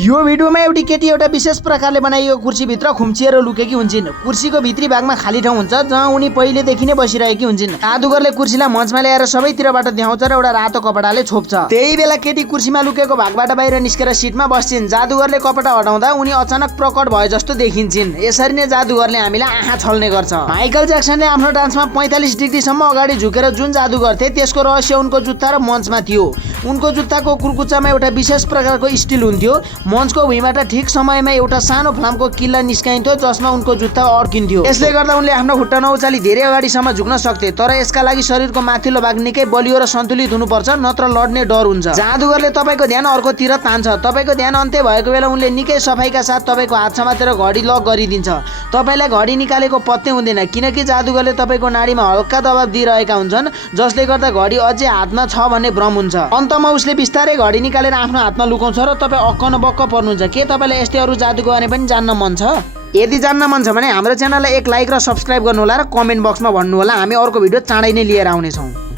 यो भिडियोमा एउटी केटी एउटा विशेष प्रकारले बनाइएको कुर्सीभित्र खुम्चिएर लुकेकी हुन्छिन्। कुर्सीको भित्री भागमा खाली ठाउँ हुन्छ जहाँ उनी पहिलेदेखि नै बसिरहेकी हुन्छिन्। जादुगरले कुर्सीलाई मञ्चमा ल्याएर सबैतिरबाट देखाउँछ र एउटा रातो कपडाले छोप्छ। त्यही बेला केटी कुर्सीमा लुकेको भागबाट बाहिर निस्केर सिटमा बस्छिन्। जादुगरले कपडा हटाउँदा उनी अचानक प्रकट भए जस्तो देखिन्छिन्। यसरी नै जादुगरले हामीलाई आँखा छल्ने गर्छ। माइकल ज्याक्सनले आफ्नो डान्समा 45 डिग्रीसम्म अगाडि झुकेर जुन जादु गर्थे त्यसको रहस्य उनको जुत्ता र मञ्चमा थियो। उनको जुत्ताको कुर्कुच्चामा एउटा विशेष प्रकारको स्टिल हुन्थ्यो। मञ्चको भुइँबाट ठिक समयमा एउटा सानो फ्लामको किल्ला निस्काइन्थ्यो जसमा उनको जुत्ता अड्किन्थ्यो। यसले गर्दा उनले आफ्नो खुट्टा नउचाली धेरै अगाडिसम्म झुक्न सक्थे। तर यसका लागि शरीरको माथिल्लो भाग निकै बलियो र सन्तुलित हुनुपर्छ, नत्र लड्ने डर हुन्छ। जादुगरले तपाईको ध्यान अर्कोतिर तान्छ। तपाईको ध्यान अन्त्य भएको बेला उनले निकै सफाइका साथ तपाईको हात समातेर घडी लक गरिदिन्छ। तपाईलाई घडी निकालेको पत्तै हुँदैन किनकि जादुगरले तपाईको नाडीमा हल्का दबाब दिइरहेका हुन्छन् जसले गर्दा घडी अझै हातमा छ भन्ने भ्रम हुन्छ। अन्तमा उसले बिस्तारै घडी निकालेर आफ्नो हातमा लुकाउँछ र तपाईँ अक्क बक्क पर्नुहुन्छ। के तपाईलाई यस्तै अरू जादुको बारे पनि जान्न मन छ? यदि जान्न मन छ भने हाम्रो च्यानललाई एक लाइक र सब्स्क्राइब गर्नुहोला र कमेन्ट बक्समा भन्नुहोला। हामी अर्को भिडियो चाँडै नै लिएर आउनेछौँ।